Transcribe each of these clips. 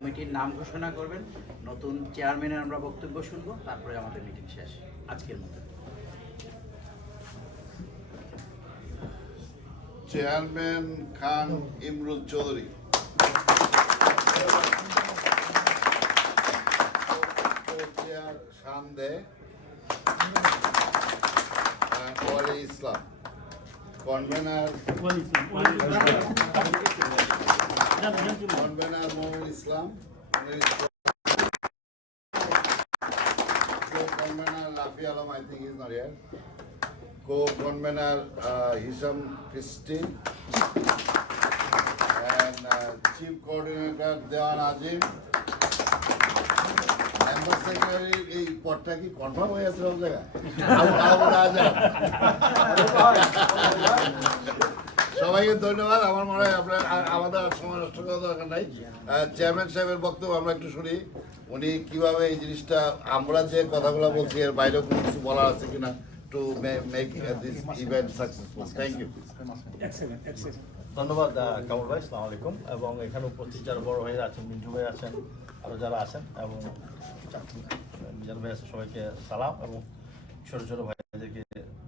কমিটির নাম ঘোষণা করবেন। নতুন চেয়ারম্যানের আমরা বক্তব্য শুনব, তারপরে আমাদের মিটিং শেষ। আজকের মতো। Chairman Khan Imrul Chowdhury. Chair সান্দে Wali Islam. Convener convener Mohammad Islam convener Lafi Alam I think is not uh, Hisham Christie and uh, Chief Coordinator Dewan Azim. Member এই পদটা কি কনফার্ম হয়ে আছে সব জায়গায়? আবু- আবু রাজা। সবাইকে ধন্যবাদ। আমার মনে হয় আপনার আমাদের সময় নষ্ট করার দরকার নাই। চেয়ারম্যান সাহেবের বক্তব্য আমরা একটু শুনি। উনি কীভাবে এই জিনিসটা আমরা যে কথাগুলো বলছি এর বাইরেও কোনো কিছু বলার আছে কিনা to make this event successful thank you ধন্যবাদ আহ, কামরুল ভাই সালাম আলাইকুম। এবং এখানে উপস্থিত যারা বড় ভাইরা আছেন মিন্টু ভাই আছেন আরও যারা আছেন এবং মিজান ভাই সবাইকে সালাম এবং ছোট ছোট ভাইদেরকে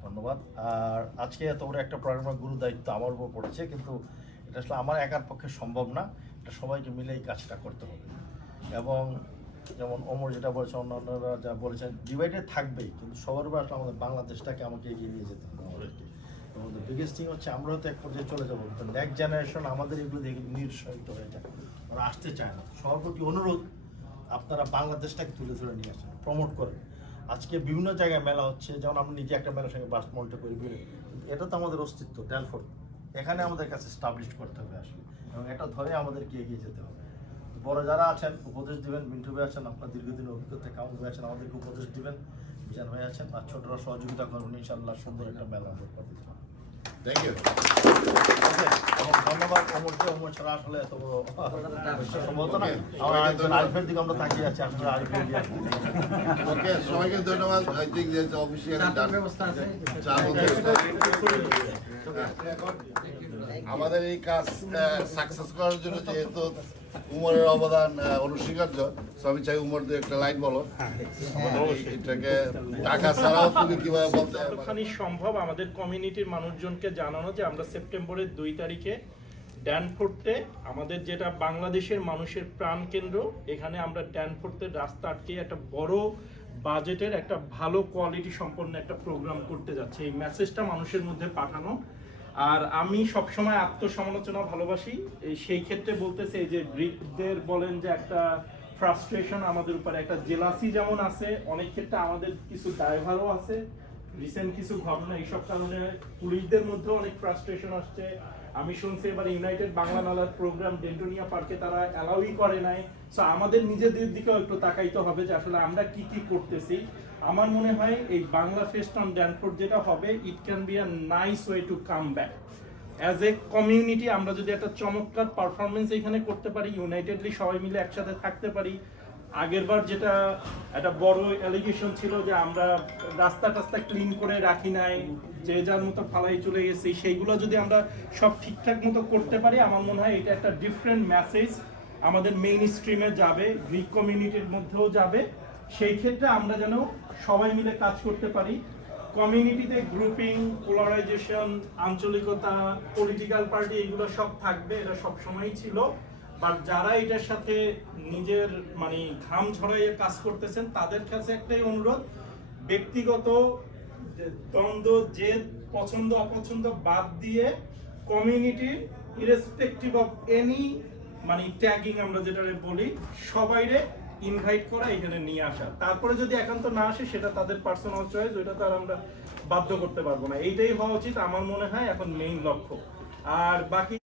ধন্যবাদ। আর আজকে এত বড় একটা প্রোগ্রামের গুরু দায়িত্ব আমার উপর পড়েছে, কিন্তু এটা আসলে আমার একার পক্ষে সম্ভব না। এটা সবাইকে মিলে এই কাজটা করতে হবে। এবং যেমন ওমর যেটা বলেছেন অন্যান্যরা যা বলেছেন ডিভাইডেড থাকবেই কিন্তু সবার উপর আসলে আমাদের বাংলাদেশটাকে আমাকে এগিয়ে নিয়ে যেতে হবে আমাদেরকে। এবং দ্য বিগেস্ট থিং হচ্ছে, আমরা হয়তো এক পর্যায়ে চলে যাব তো নেক্সট জেনারেশন আমাদের এগুলো দেখে নিরুৎসাহিত হয়ে যায় ওরা আসতে চায় না। সবার প্রতি অনুরোধ, আপনারা বাংলাদেশটাকে তুলে ধরে নিয়ে আসেন প্রমোট করেন। আজকে বিভিন্ন জায়গায় মেলা হচ্ছে, যেমন আমরা নিজে একটা মেলার সঙ্গে বাস মল্টে করি এটা তো আমাদের অস্তিত্ব ড্যালফোর্ড এখানে আমাদের কাছে স্টাবলিশ করতে হবে আসলে, এবং এটা ধরে আমাদেরকে এগিয়ে যেতে হবে। বড় যারা আছেন, উপদেশ দিবেন মিন্টু ভাই আছেন, আপনার দীর্ঘদিন অভিজ্ঞতা কাউন্ট ভাই আছেন, আমাদেরকে উপদেশ দিবেন। বিজান ভাই আছেন, আর ছোটরা সহযোগিতা করবেন ইনশাল্লাহ সুন্দর একটা মেলা আমরা। থ্যাংক ইউ ধন্যবাদ অমরকে অমর ছাড়া আসলে এত বড় সম্ভবত না। আমরা আরেকজন আরিফের দিকে আমরা তাকিয়ে আছি আসলে আরিফের দিকে ওকে সবাইকে ধন্যবাদ। I think this officially done ব্যবস্থা আছে। আমাদের এই কাজ সাকসেস করার জন্য যেহেতু উমরের অবদান অনস্বীকার্য। আমি চাই উমর দিয়ে একটা লাইন বলো। এটাকে টাকা ছাড়াও তুমি কীভাবে বলতে যতখানি সম্ভব আমাদের কমিউনিটির মানুষজনকে জানানো যে আমরা সেপ্টেম্বরের দুই তারিখে ড্যানফোর্টে আমাদের যেটা বাংলাদেশের মানুষের প্রাণকেন্দ্র এখানে আমরা ড্যানফোর্টের রাস্তা আটকে একটা বড় বাজেটের একটা ভালো কোয়ালিটি সম্পন্ন একটা প্রোগ্রাম করতে যাচ্ছে। এই মেসেজটা মানুষের মধ্যে পাঠানো আর আমি সবসময় আত্মসমালোচনা ভালোবাসি। সেই ক্ষেত্রে বলতেছে যে গ্রিকদের বলেন যে একটা ফ্রাস্ট্রেশন আমাদের উপরে, একটা জেলাসি যেমন আছে, অনেক ক্ষেত্রে আমাদের কিছু ড্রাইভারও আছে। রিসেন্ট কিছু ঘটনা এইসব কারণে পুলিশদের মধ্যেও অনেক ফ্রাস্ট্রেশন আসছে। আমি শুনছি এবার ইউনাইটেড বাংলা নালার প্রোগ্রাম ডেন্টোনিয়া পার্কে তারা অ্যালাউই করে নাই। সো আমাদের নিজেদের দিকেও একটু তাকাইতে হবে যে আসলে আমরা কি কি করতেছি। আমার মনে হয় এই বাংলা ফেস্ট অন ড্যানফোর্ড যেটা হবে it can be a nice way to come back as a community আমরা যদি একটা চমৎকার পারফরমেন্স এখানে করতে পারি ইউনাইটেডলি সবাই মিলে একসাথে থাকতে পারি। আগেরবার যেটা একটা বড় অ্যালিগেশন ছিল যে আমরা রাস্তা টাস্তা ক্লিন করে রাখি নাই, যে যার মতো ফালাই চলে গেছি, সেইগুলো যদি আমরা সব ঠিকঠাক মতো করতে পারি, আমার মনে হয় এটা একটা ডিফারেন্ট মেসেজ আমাদের মেইন স্ট্রিমে যাবে গ্রিক কমিউনিটির মধ্যেও যাবে। সেই ক্ষেত্রে আমরা যেন সবাই মিলে কাজ করতে পারি। কমিউনিটিতে গ্রুপিং পোলারাইজেশন আঞ্চলিকতা পলিটিক্যাল পার্টি এগুলো সব থাকবে, এটা সব সময়ই ছিল। বাট যারা এটার সাথে নিজের মানে ঘাম ঝরাইয়ে কাজ করতেছেন, তাদের কাছে একটাই অনুরোধ, ব্যক্তিগত দ্বন্দ্ব যে পছন্দ, অপছন্দ বাদ দিয়ে কমিউনিটি ইরেসপেক্টিভ অফ এনি মানে ট্যাগিং আমরা যেটা বলি, সবাইরে ইনভাইট করা এখানে নিয়ে আসা। তারপরে যদি একান্ত না আসে সেটা তাদের পার্সোনাল চয়েস ওইটা তো আর আমরা বাধ্য করতে পারব না। এইটাই হওয়া উচিত আমার মনে হয় এখন মেইন লক্ষ্য। আর বাকি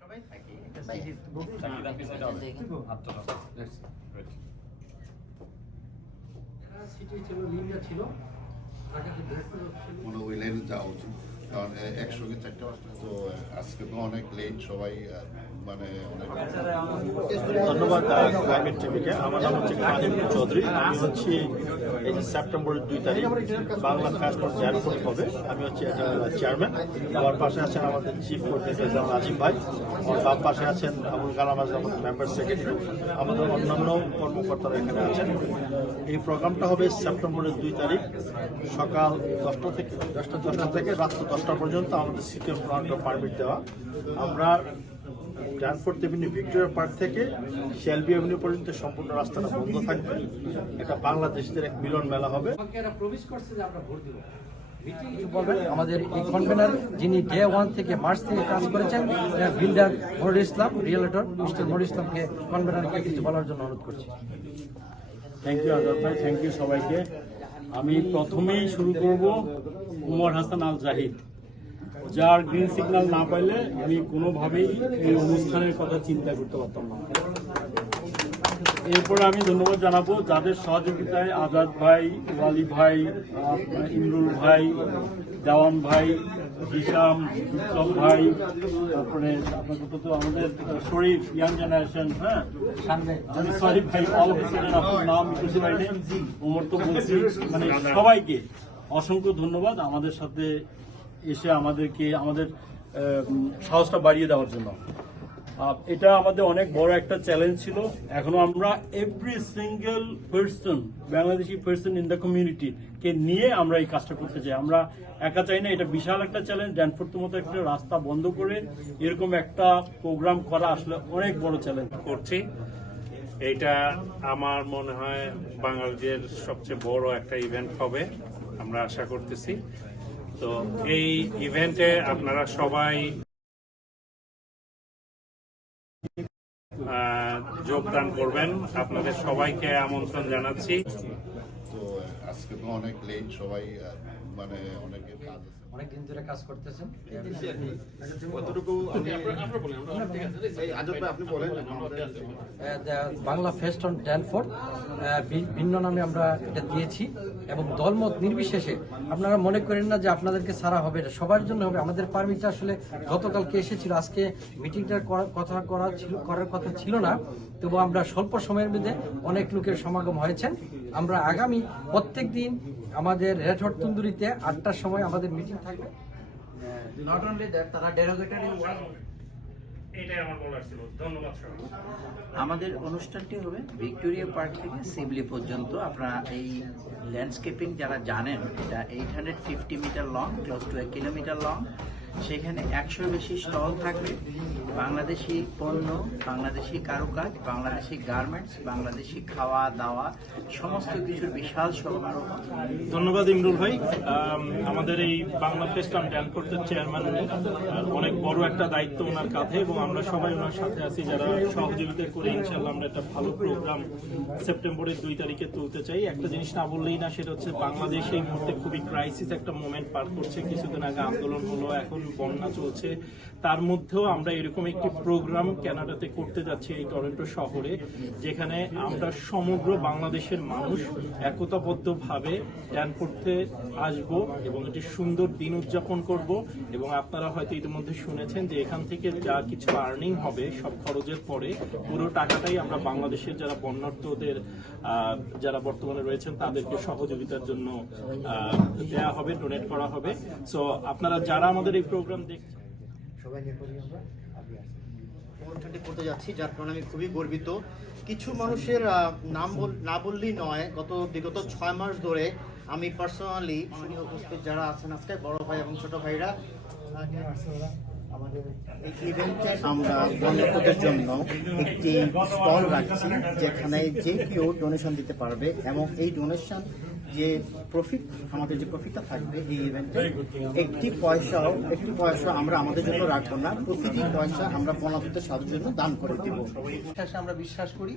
সবাই থাকি একটা সিরিজ সিটি ছিল ছিল। ঢাকাতে ছিল মনে ওই লাইনে যাওয়া উচিত। কারণ একসঙ্গে চারটে পাঁচটা তো, আজকে তো অনেক লেট সবাই মানে ধন্যবাদ ক্লাইমেট টিভিকে আমার নাম হচ্ছে কানিম চৌধুরী। আমি হচ্ছি এই যে সেপ্টেম্বরের দুই তারিখ, বাংলা ফ্যাশন জ্যানফুড হবে। আমি হচ্ছে চেয়ারম্যান আমার পাশে আছেন আমাদের চিফ কোর্ডিনেটর যেমন আজিম ভাই। আমার বাম পাশে আছেন আবুল কালাম আজম আমাদের মেম্বার সেক্রেটারি আমাদের অন্যান্য কর্মকর্তারা এখানে আছেন। এই প্রোগ্রামটা হবে সেপ্টেম্বরের দুই তারিখ, সকাল দশটা থেকে দশটা দশটা থেকে রাত্র দশটা পর্যন্ত আমাদের সিটি অফ টরন্টো পারমিট দেওয়া। আমরা ট্রান্সপোর্ট এভিনিউ ভিক্টোরিয়া পার্ক থেকে শেলবি এভিনিউ পর্যন্ত সম্পূর্ণ রাস্তাটা বন্ধ থাকবে। এটা বাংলাদেশদের এক মিলন মেলা হবে। আমাদের এই কনভেনার যিনি ডে ওয়ান থেকে মার্চ থেকে কাজ করেছেন বিল্ডার মনির ইসলাম রিয়েলেটর মিস্টার মনির ইসলামকে কনভেনারকে কিছু বলার জন্য অনুরোধ করছি। থ্যাংক ইউ আজাদ ভাই। থ্যাংক ইউ সবাইকে। আমি প্রথমেই শুরু করব উমর হাসান আল জাহিদ যার গ্রিন সিগন্যাল না পাইলে আমি কোনোভাবেই এই অনুষ্ঠানের কথা চিন্তা করতে পারতাম না। এরপরে আমি ধন্যবাদ জানাব যাদের সহযোগিতায় আজাদ ভাই, ওয়ালি ভাই ইমরুল ভাই, দেওয়ান ভাই হিসাম বিপ্লব ভাই তারপরে আপনার তো আমাদের শরীফ ইয়াং জেনারেশন হ্যাঁ? আমি সরি ভাই অল অফিসারের আপনার নাম বুঝতে পারিনি ওমর তো বলছি মানে সবাইকে অসংখ্য ধন্যবাদ আমাদের সাথে এসে আমাদেরকে আমাদের সাহসটা বাড়িয়ে দেওয়ার জন্য। এটা আমাদের অনেক বড় একটা চ্যালেঞ্জ ছিল। এখনও আমরা every single person Bangladeshi person in the community কে নিয়ে আমরা এই কাজটা করতে চাই। আমরা একা চাই না, এটা বিশাল একটা চ্যালেঞ্জ ড্যানফোর্ড মতো একটা রাস্তা বন্ধ করে এরকম একটা প্রোগ্রাম করা আসলে অনেক বড় চ্যালেঞ্জ করছি। এটা আমার মনে হয় বাঙালিদের সবচেয়ে বড় একটা ইভেন্ট হবে, আমরা আশা করতেছি। তো এই ইভেন্টে আপনারা সবাই যোগদান করবেন। আপনাদের সবাইকে আমন্ত্রণ জানাচ্ছি। তো আজকে তো অনেক লেট সবাই মানে অনেকের কাজ আছে। অনেকদিন ধরে কাজ করতেছেন। বাংলা ফেস্ট অন ড্যানফোর্ড ভিন্ন নামে আমরা এটা দিয়েছি এবং দলমত নির্বিশেষে আপনারা মনে করেন না যে আপনাদেরকে সারা হবে এটা সবার জন্য হবে। আমাদের পারমিটটা আসলে গতকালকে এসেছিল আজকে মিটিংটার কথা করা ছিল করার কথা ছিল না। তবু আমরা স্বল্প সময়ের মধ্যে অনেক লোকের সমাগম হয়েছেন আমরা আগামী প্রত্যেক দিন আমাদের রেড হট তন্দুরিতে আটটার সময় আমাদের মিটিং থাকবে। নট অনলি দ্যাট তারা ডেরোগেটরি এটাই আমার বলার ছিল। ধন্যবাদ আমাদের অনুষ্ঠানটি হবে ভিক্টোরিয়া পার্ক থেকে সিবলি পর্যন্ত। আপনারা এই ল্যান্ডস্কেপিং যারা জানেন এটা eight hundred fifty metre long close to a kilometre long সেখানে একশোর বেশি স্টল থাকবে। বাংলাদেশি পণ্য, বাংলাদেশি কারুকাজ, বাংলাদেশি গার্মেন্টস বাংলাদেশি খাওয়া, দাওয়া, সমস্ত কিছুর বিশাল সমারোহ। ধন্যবাদ ইমরুল ভাই। আমাদের এই বাংলা ফেস্ট ড্যানফোর্টের চেয়ারম্যান অনেক বড় একটা দায়িত্ব ওনার কাঁধে এবং আমরা সবাই ওনার সাথে আছি যারা সহযোগিতা করে ইনশাল্লাহ আমরা একটা ভালো প্রোগ্রাম সেপ্টেম্বরের দুই তারিখে তুলতে চাই। একটা জিনিস না বললেই না, সেটা হচ্ছে বাংলাদেশ এই মুহূর্তে খুবই ক্রাইসিস একটা মোমেন্ট পার করছে। কিছুদিন আগে আন্দোলন হলো, এখন বন্যা চলছে। তার মধ্যেও আমরা এরকম একটি প্রোগ্রাম কানাডাতে করতে যাচ্ছি এই টরন্টো শহরে, যেখানে আমরা সমগ্র বাংলাদেশের মানুষ একতাবদ্ধভাবে ড্যান করতে আসব এবং একটি সুন্দর দিন উদযাপন করব এবং আপনারা হয়তো ইতিমধ্যে শুনেছেন যে এখান থেকে যা কিছু আর্নিং হবে সব খরচের পরে পুরো টাকাটাই আমরা বাংলাদেশের যারা বন্যার্থদের যারা বর্তমানে রয়েছেন তাদেরকে সহযোগিতার জন্য দেয়া হবে ডোনেট করা হবে। সো আপনারা যারা আমাদের এই প্রোগ্রাম দেখছেন অনুষ্ঠানটি যাচ্ছি, যার কারণে আমি খুবই গর্বিত। কিছু মানুষের নাম না বললেই নয়, গত বিগত ছয় মাস ধরে আমি পার্সোনালি উপস্থিত যারা আছেন আজকে, বড় ভাই এবং ছোট ভাইরা আমরা বন্যপ্রদের জন্য একটি স্টল রাখছি, যেখানে যে কেউ ডোনেশন দিতে পারবে এবং এই ডোনেশন যে প্রফিট আমাদের যে প্রফিটটা থাকবে এই ইভেন্টে একটি পয়সাও একটি পয়সা আমরা আমাদের জন্য রাখব না প্রতিটি পয়সা আমরা বন্যপ্রদের সাহায্যের জন্য দান করে দেব। বিশ্বাসে আমরা বিশ্বাস করি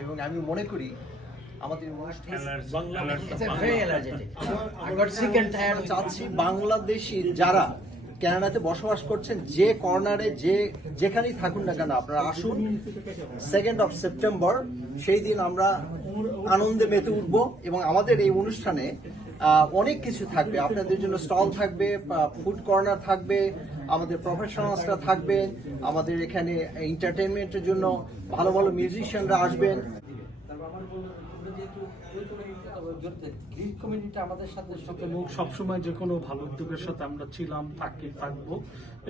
এবং আমি মনে করি আমাদের চাচ্ছি বাংলাদেশি যারা কানাডাতে বসবাস করছেন যে কর্নারে যে যেখানেই থাকুন না কেন আপনারা আসুন। সেকেন্ড অফ সেপ্টেম্বর সেই দিন আমরা আনন্দে মেতে উঠব এবং আমাদের এই অনুষ্ঠানে অনেক কিছু থাকবে। আপনাদের জন্য স্টল থাকবে ফুড কর্নার থাকবে, আমাদের প্রফেশনালসরা থাকবেন আমাদের এখানে এন্টারটেনমেন্টের জন্য ভালো ভালো মিউজিশিয়ানরা আসবেন। গ্রিন কমিউনিটি আমাদের সাথে সাথে এবং সবসময় যে কোনো ভালো উদ্যোগের সাথে আমরা ছিলাম থাকি থাকব।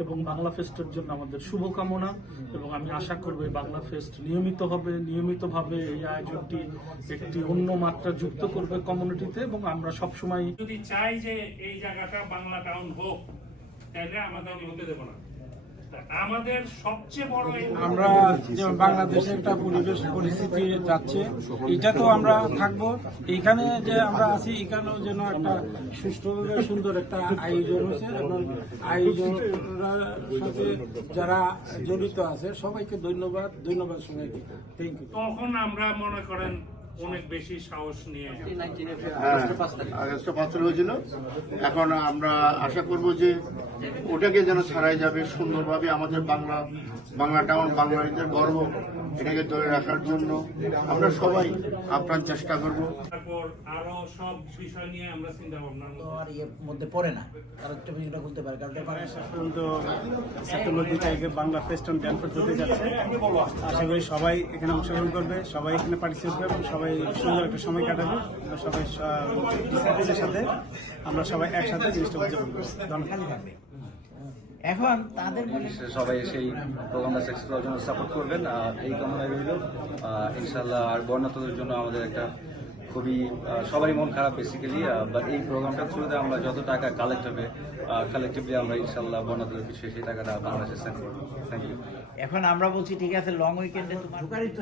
এবং বাংলা ফেস্টের জন্য আমাদের শুভকামনা। এবং আমি আশা করব এই বাংলা ফেস্ট নিয়মিত হবে নিয়মিতভাবে এই আয়োজনটি একটি অন্য মাত্রা যুক্ত করবে কমিউনিটিতে এবং আমরা সবসময় যদি চাই যে এই জায়গাটা বাংলা টাউন হোক তাহলে আমাদের হতে দেবো না। আমাদের সবচেয়ে বড় আমরা যে বাংলাদেশে একটা পরিবেশ পরিস্থিতি যাচ্ছে এটা তো আমরা থাকব। এখানে যে আমরা আছি এখানেও যেন একটা সুষ্ঠুভাবে সুন্দর একটা আয়োজন হয়েছে এবং আয়োজনরা সাথে যারা জড়িত আছে সবাইকে ধন্যবাদ ধন্যবাদ সবাইকে। থ্যাংক ইউ তখন আমরা মনে করেন অনেক বেশি সাহস নিয়ে আগস্ট আগস্টে পাঁচ হয়েছিল। এখন আমরা আশা করব যে ওটাকে যেন ছাড়াই যাবে সুন্দরভাবে আমাদের বাংলা বাংলা টাউন বাঙালিদের গর্ব। এটাকে ধরে রাখার জন্য আমরা সবাই আপ্রাণ চেষ্টা করব। তারপর আরও সব বিষয় নিয়ে আমরা চিন্তা ভাবনার মধ্যে আর ইয়ের মধ্যে পড়ে না। কারণ টেবিলটা খুলতে পারে কারণ সেপ্টেম্বর দুই তারিখে বাংলা ড্যানফোর্ড হতে যাচ্ছে। আশা করি সবাই এখানে অংশগ্রহণ করবে সবাই এখানে পার্টিসিপেট করবে এবং সবাই সুন্দর একটা সময় কাটাবে। আমরা সবাই সাথে আমরা সবাই একসাথে জিনিসটা উদযাপন করব। ধন্যবাদ। এখন তাদের সবাই সেই প্রোগ্রামটা সাকসেস করার জন্য সাপোর্ট করবেন আর এই কামনা রইল। ইনশাল্লাহ আর বর্ণাতদের জন্য আমাদের একটা খুবই সবারই মন খারাপ বেসিক্যালি বাট এই প্রোগ্রামটার থ্রুতে আমরা যত টাকা কালেক্ট হবে কালেক্টিভলি আমরা ইনশাল্লাহ বর্ণাতদের পিছিয়ে সেই টাকাটা বাংলাদেশে সেন্ড করব। থ্যাংক ইউ এখন আমরা বলছি ঠিক আছে লং উইকেন্ডে তোমার ঢুকারই তো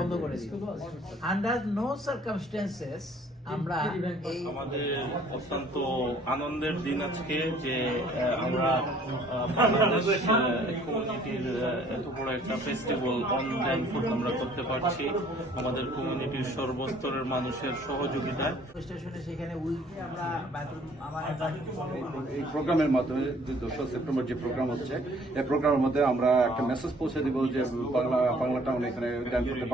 বন্ধ করে দিই। আন্ডার নো সার্কামস্টেন্সেস আমরা আমাদের অত্যন্ত আনন্দের দিন আজকে যে আমরা বাংলাদেশ কমিউনিটির এত বড় একটা ফেস্টিভ্যাল অন ল্যান্ড ফুড আমরা করতে পারছি আমাদের কমিউনিটির সর্বস্তরের মানুষের সহযোগিতায়। স্টেশনে সেখানে উইকে আমরা এই প্রোগ্রামের মাধ্যমে যে দোসরা সেপ্টেম্বর যে প্রোগ্রাম হচ্ছে এই প্রোগ্রামের মধ্যে আমরা একটা মেসেজ পৌঁছে দিব যে বাংলা বাংলা টাউন এখানে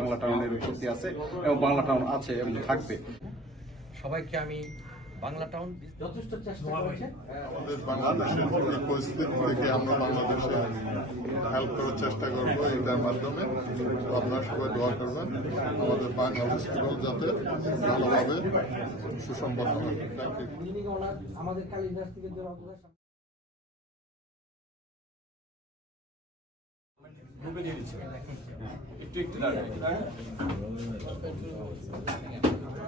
বাংলা টাউনের উৎপত্তি আছে এবং বাংলা টাউন আছে এবং থাকবে। সবাইকে আমি বাংলা টাউন যথেষ্ট চেষ্টা করেছে। আমাদের বাংলাদেশের পরিস্থিতি থেকে আমরা বাংলাদেশে হেল্প করার চেষ্টা করব এটার মাধ্যমে। আপনারা সবাই দোয়া করবেন। আমাদের বাংলাদেশগুলো যাতে ভালোভাবে সুসম্পন্ন হয়। আমাদের যে অবদান